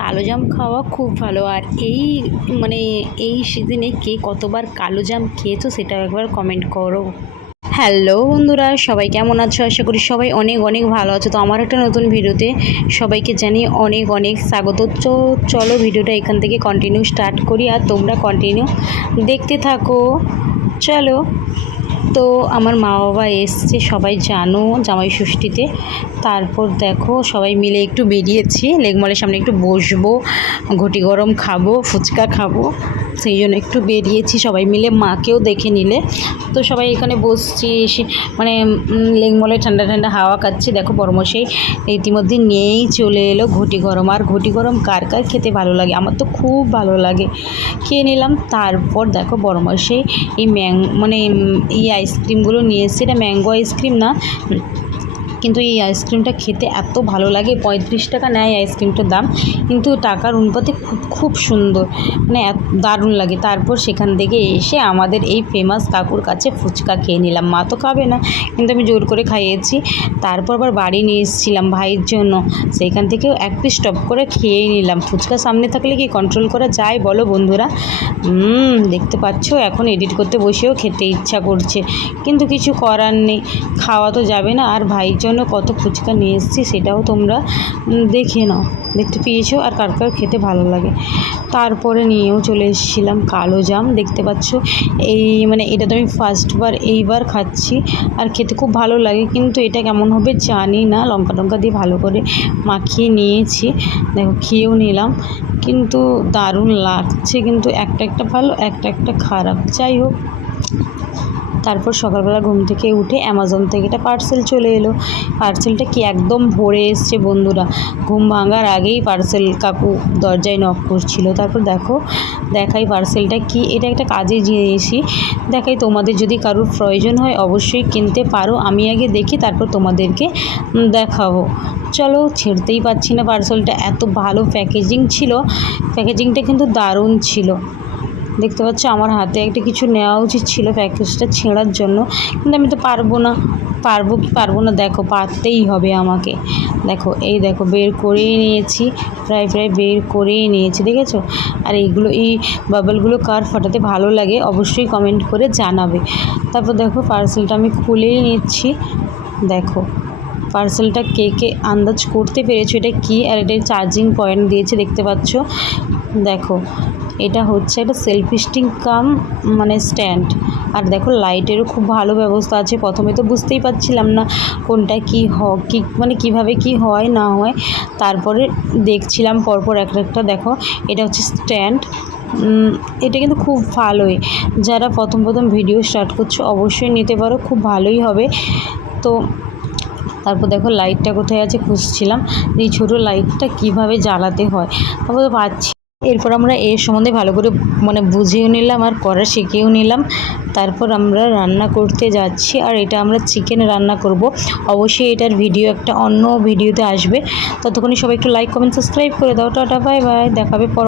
কালোজাম খাওয়া খুব ভালো। আর মানে এই সিজনে কে কতবার কালোজাম খেয়েছো সেটাও একবার কমেন্ট করো। হ্যালো বন্ধুরা, সবাই কেমন আছো? আশা করি সবাই অনেক অনেক ভালো আছো। তো আমার একটা নতুন ভিডিওতে সবাইকে জানিয়ে অনেক অনেক স্বাগত। চলো ভিডিওটা এখান থেকে কন্টিনিউ স্টার্ট করি, আর তোমরা কন্টিনিউ দেখতে থাকো। চলো। তো আমার মা বাবা এসছে, সবাই জানো, জামাই ষষ্ঠীতে। তারপর দেখো সবাই মিলে একটু বেরিয়েছি, লেকমলের সামনে একটু বসবো, ঘটি গরম খাবো, ফুচকা খাবো, সেই জন্য একটু বেরিয়েছি সবাই মিলে, মাকেও দেখে নিলে। তো সবাই এখানে বসছি, এসে মানে লেকমলে ঠান্ডা ঠান্ডা হাওয়া খাচ্ছি। দেখো বড়মশাই ইতিমধ্যে নিয়েই চলে এলো ঘটি গরম। আর ঘটি গরম কার কার খেতে ভালো লাগে? আমার তো খুব ভালো লাগে, খেয়ে নিলাম। তারপর দেখো বড়মশাই এই মানে এই আইসক্রিমগুলো নিয়ে এসেছে। এটা ম্যাঙ্গো আইসক্রিম না, কিন্তু এই আইসক্রিমটা খেতে এত ভালো লাগে। 35 টাকা নেয় আইসক্রিমটার দাম, কিন্তু টাকার অনুপাতে খুব খুব সুন্দর, মানে দারুণ লাগে। তারপর সেখান থেকে এসে আমাদের এই ফেমাস কাকুর কাছে ফুচকা খেয়ে নিলাম। মা তো খাবে না, কিন্তু আমি জোর করে খাইয়েছি। তারপর আবার বাড়ি নিয়ে এসেছিলাম ভাইয়ের জন্য, সেইখান থেকেও এক পিস টপ করে খেয়েই নিলাম। ফুচকা সামনে থাকলে কি কন্ট্রোল করা যায় বলো বন্ধুরা? দেখতে পাচ্ছ, এখন এডিট করতে বসেও খেতে ইচ্ছা করছে, কিন্তু কিছু করার নেই, খাওয়া তো যাবে না। আর ভাইয়ের জন্য কত ফুচকা নিয়ে এসেছি সেটাও তোমরা দেখে নাও, দেখতে পেয়েছো। আর কার কার খেতে ভালো লাগে। তারপরে নিয়েও চলে এসেছিলাম কালোজাম, দেখতে পাচ্ছ। মানে এটা তো আমি ফার্স্টবার এইবার খাচ্ছি, আর খেতে খুব ভালো লাগে। কিন্তু এটা কেমন হবে জানি না, লঙ্কা টঙ্কা দিয়ে ভালো করে মাখিয়ে নিয়েছি। দেখো খেয়েও নিলাম, কিন্তু দারুণ লাগছে। কিন্তু একটা একটা ভালো, একটা একটা খারাপ, যাই হোক। তারপর সকালবেলা ঘুম থেকে উঠে অ্যামাজন থেকে একটা পার্সেল চলে এলো। পার্সেলটা কি একদম ভরে এসছে বন্ধুরা, ঘুম ভাঙার আগেই পার্সেল কাকু দরজায় নক করছিল। তারপর দেখাই পার্সেলটা কি। এটা একটা কাজে জিনিসই, দেখাই তোমাদের যদি কারোর প্রয়োজন হয় অবশ্যই কিনতে পারো। আমি আগে দেখি, তারপর তোমাদেরকে দেখাবো। চলো, ছেড়তেই পারছি না পার্সেলটা, এত ভালো প্যাকেজিং ছিল। প্যাকেজিংটা কিন্তু দারুণ ছিল। দেখতে পাচ্ছ আমার হাতে একটা কিছু নেওয়া উচিত ছিল প্যাকেজটা ছেঁড়ার জন্য, কিন্তু আমি তো পারবো না। পারবো না, দেখো পারতেই হবে আমাকে। দেখো এই দেখো বের করেই নিয়েছি, প্রায় বের করেই নিয়েছি, দেখেছো? আর এই বাবলগুলো কার ফাটাতে ভালো লাগে অবশ্যই কমেন্ট করে জানাবে। তারপর দেখো পার্সেলটা আমি খুলেই নিচ্ছি। দেখো পার্সেলটা কে কে আন্দাজ করতে পেরেছো এটা কি? আর এটা চার্জিং পয়েন্ট দিয়েছে, দেখতে পাচ্ছ। দেখো এটা হচ্ছে একটা সেলফি স্টিক কাম মানে স্ট্যান্ড। আর দেখো লাইটেরও খুব ভালো ব্যবস্থা আছে। প্রথমে তো বুঝতেই পারছিলাম না কোনটা কি মানে কিভাবে কি হয় না হয়, তারপরে দেখছিলাম পরপর একটা। দেখো এটা হচ্ছে স্ট্যান্ড। এটা কিন্তু খুব ভালোই, যারা প্রথম ভিডিও স্টার্ট করছো অবশ্যই নিতে পারো, খুব ভালোই হবে। তো তারপর দেখো লাইটটা কোথায় আছে খুঁজছিলাম, এই ছোটো লাইটটা কিভাবে জ্বালাতে হয়, তারপর তো পাচ্ছি। এরপর আমরা এর সম্বন্ধে ভালো করে মানে বুঝেও নিলাম, আর করা শিখেও নিলাম। তারপর আমরা রান্না করতে যাচ্ছি, আর এটা আমরা চিকেন রান্না করব। অবশ্যই এটার ভিডিও একটা অন্য ভিডিওতে আসবে। ততক্ষণে সবাই একটু লাইক কমেন্ট সাবস্ক্রাইব করে দাও। টাটা বাই বাই, দেখাবে পর।